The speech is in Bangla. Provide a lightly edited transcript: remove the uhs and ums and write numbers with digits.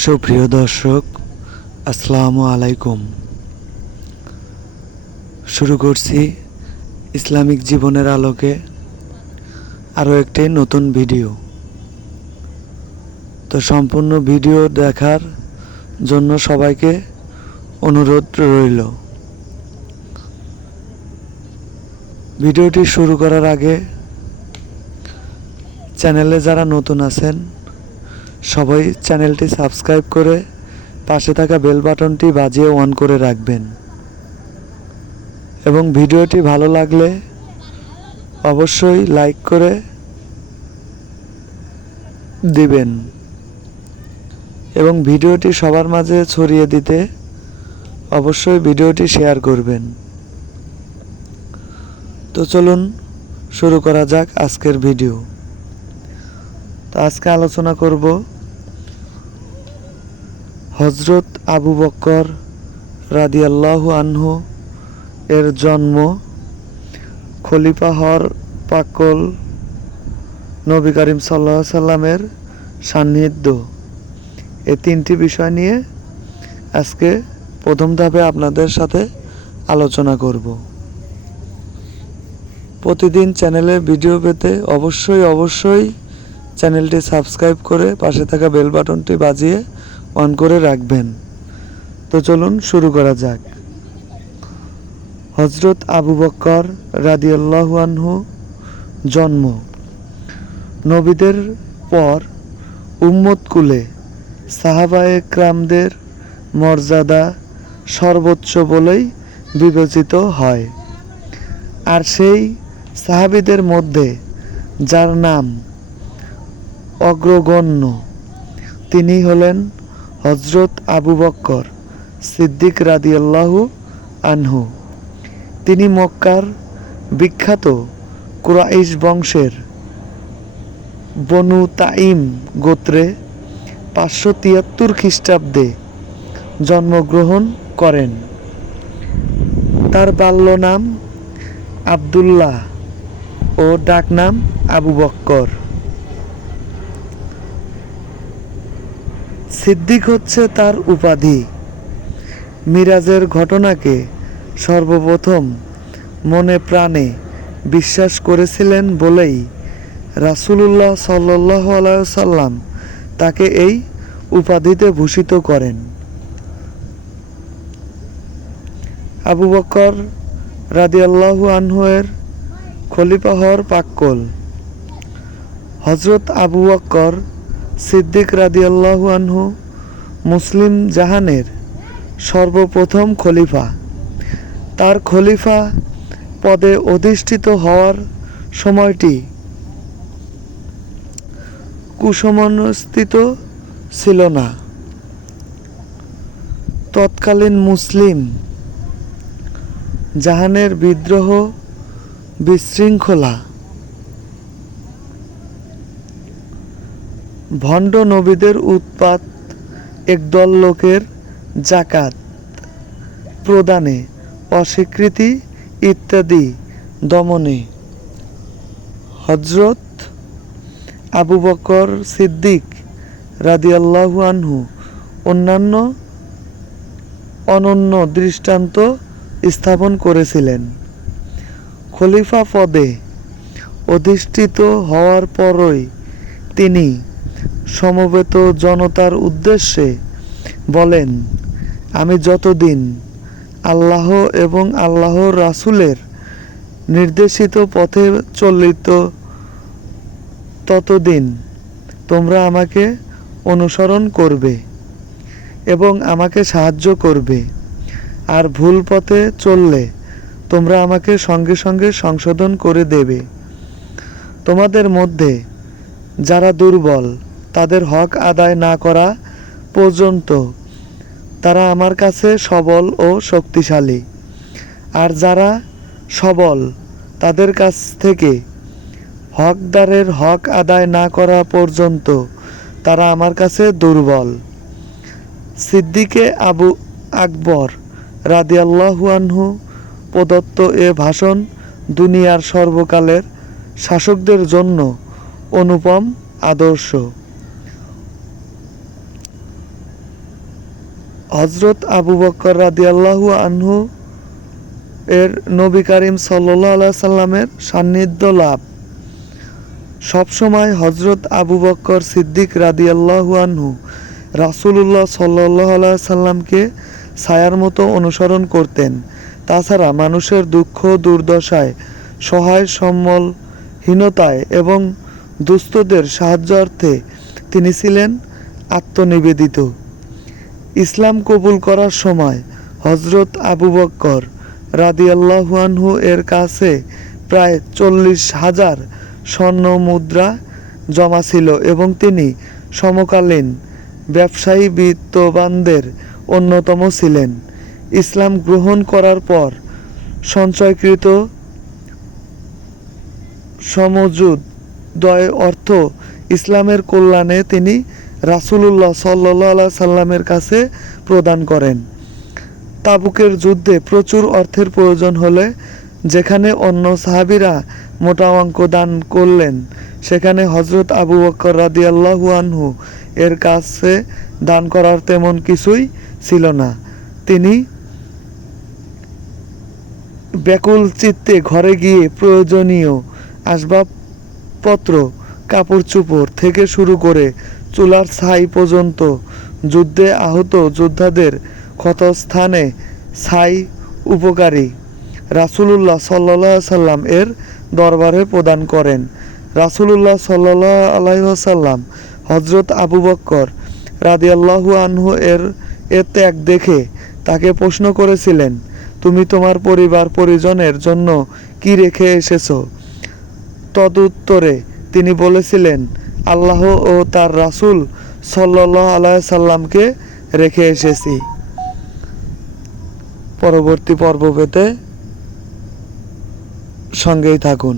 সুপ্রিয় দর্শক, আসসালামু আলাইকুম। শুরু করছি ইসলামিক জীবনের আলোকে আরও একটি নতুন ভিডিও। তো সম্পূর্ণ ভিডিও দেখার জন্য সবাইকে অনুরোধ রইল। ভিডিওটি শুরু করার আগে চ্যানেলে যারা নতুন আছেন সবাই চ্যানেলটি সাবস্ক্রাইব করে পাশে থাকা বেল বাটনটি বাজিয়ে অন করে রাখবেন এবং ভিডিওটি ভালো লাগলে অবশ্যই লাইক করে দিবেন এবং ভিডিওটি সবার মাঝে ছড়িয়ে দিতে অবশ্যই ভিডিওটি শেয়ার করবেন। তো চলুন শুরু করা যাক আজকের ভিডিও। তো আজকে আলোচনা করব হযরত আবু বকর রাদিয়াল্লাহু আনহু এর জন্ম, খলিফা হওয়ার পাকল, নবী করিম সাল্লাল্লাহু আলাইহি সাল্লামের সান্নিধ্য, এই তিনটি বিষয় নিয়ে আজকে প্রথম ধাপে আপনাদের সাথে আলোচনা করব। প্রতিদিন চ্যানেলে ভিডিও পেতে অবশ্যই চ্যানেলটি সাবস্ক্রাইব করে পাশে থাকা বেল বাটনটি বাজিয়ে অন করে রাখবেন। তো চলুন শুরু করা যাক। হযরত আবু বকর রাদিয়াল্লাহু আনহু জন্ম। নবীদের পর উম্মত কুলে সাহাবায়ে কেরামদের মর্যাদা সর্বোচ্চ বলেই বিবেচিত হয়। আর সেই সাহাবীদের মধ্যে যার নাম অগ্রগণ্য তিনি হলেন হযরত আবু বকর সিদ্দিক রাদিয়াল্লাহু আনহু। তিনি মক্কার বিখ্যাত কুরাইশ বংশের বনু তাইম গোত্রে 573 খ্রিস্টাব্দে জন্মগ্রহণ করেন। তার বাল্য নাম আব্দুল্লাহ ও ডাকনাম আবু বকর। সিদ্দিক হচ্ছে তার উপাধি। মিরাজের ঘটনাকে সর্বপ্রথম মনে প্রাণে বিশ্বাস করেছিলেন বলেই রাসূলুল্লাহ সাল্লাল্লাহু আলাইহি ওয়াসাল্লাম তাকে এই উপাধিতে ভূষিত করেন। আবু বকর রাদিয়াল্লাহু আনহু এর খলিফা হওয়ার পাক্কল। হযরত আবু বকর সিদ্দিক রাদিয়াল্লাহু আনহু মুসলিম জাহানের সর্বপ্রথম খলিফা। তার খলিফা পদে অধিষ্ঠিত হওয়ার সময়টি কুসমনস্থিত ছিল না। তৎকালীন মুসলিম জাহানের বিদ্রোহ, বিশৃঙ্খলা, ভণ্ড নবীদের উৎপাত, একদল লোকের যাকাত প্রদানে অস্বীকৃতি ইত্যাদি দমনে হযরত আবু বকর সিদ্দিক রাদিয়াল্লাহু আনহু অনন্য দৃষ্টান্ত স্থাপন করেছিলেন। খলিফা পদে অধিষ্ঠিত হওয়ার পরই তিনি সমবেত জনতার উদ্দেশ্যে বলেন, আমি যতদিন আল্লাহ এবং আল্লাহর রাসূলের নির্দেশিত পথে চলিত ততদিন তোমরা আমাকে অনুসরণ করবে এবং আমাকে সাহায্য করবে, আর ভুল পথে চললে তোমরা আমাকে সঙ্গে সঙ্গে সংশোধন করে দেবে। তোমাদের মধ্যে যারা দুর্বল তাদের হক আদায় না করা পর্যন্ত তারা আমার কাছে সবল ও শক্তিশালী, আর যারা সবল তাদের কাছ থেকে হকদারের হক আদায় না করা পর্যন্ত তারা আমার কাছে দুর্বল। সিদ্দিকে আবু আকবর রাদিয়াল্লাহু আনহু প্রদত্ত এ ভাষণ দুনিয়ার সর্বকালের শাসকদের জন্য অনুপম আদর্শ। হজরত আবু বকর রাদিয়াল্লাহু আনহু এর নবী করিম সাল্লাল্লাহু আলাইহি সাল্লামের সান্নিধ্য লাভ। সবসময় হজরত আবু বকর সিদ্দিক রাদিয়াল্লাহু আনহু রাসূলুল্লাহ সাল্লাল্লাহু আলাইহি সাল্লামকে ছায়ার মতো অনুসরণ করতেন। তাছাড়া মানুষের দুঃখ দুর্দশায়, সহায় সম্বলহীনতায় এবং দুস্থদের সাহায্যার্থে তিনি ছিলেন আত্মনিবেদিত। ইসলাম কবুল করার সময় হজরত আবু বকর রাদিয়াল্লাহু আনহু এর কাছে প্রায় 40,000 স্বর্ণ মুদ্রা জমা ছিল এবং তিনি সমকালীন ব্যবসায়ী বিত্তবানদের অন্যতম ছিলেন। ইসলাম গ্রহণ করার পর সঞ্চয়কৃত সমুদয় অর্থ ইসলামের কল্যাণে তিনি রাসূলুল্লাহ সাল্লাল্লাহু আলাইহি সাল্লামের কাছে প্রদান করেন। তাবুকের যুদ্ধে প্রচুর অর্থের প্রয়োজন হলে যেখানে অন্য সাহাবীরা মোটা অঙ্ক দান করলেন, সেখানে হজরত আবু বকর রাদিয়াল্লাহু আনহু এর কাছে দান করার তেমন কিছুই ছিল না। তিনি ব্যাকুল চিত্তে ঘরে গিয়ে প্রয়োজনীয় আসবাবপত্র, কাপড় চোপড় থেকে শুরু করে চুলার ছাই পর্যন্ত যুদ্ধে আহত যোদ্ধাদের ক্ষতস্থানে ছাই উপকারী রাসূলুল্লাহ সাল্লাল্লাহু আলাইহি সাল্লাম এর দরবারে প্রদান করেন। রাসূলুল্লাহ সাল্লাল্লাহু আলাইহি ওয়াসাল্লাম হযরত আবু বকর রাদিয়াল্লাহু আনহু এর ত্যাগ দেখে তাকে প্রশ্ন করেছিলেন, তুমি তোমার পরিবার পরিজনের জন্য কি রেখে এসেছো? তদুত্তরে তিনি বলেছিলেন, আল্লাহ ও তার রাসূল সাল্লাল্লাহু আলাইহি সাল্লামকে রেখে এসেছি। পরবর্তী পর্ব পেতে সঙ্গেই থাকুন।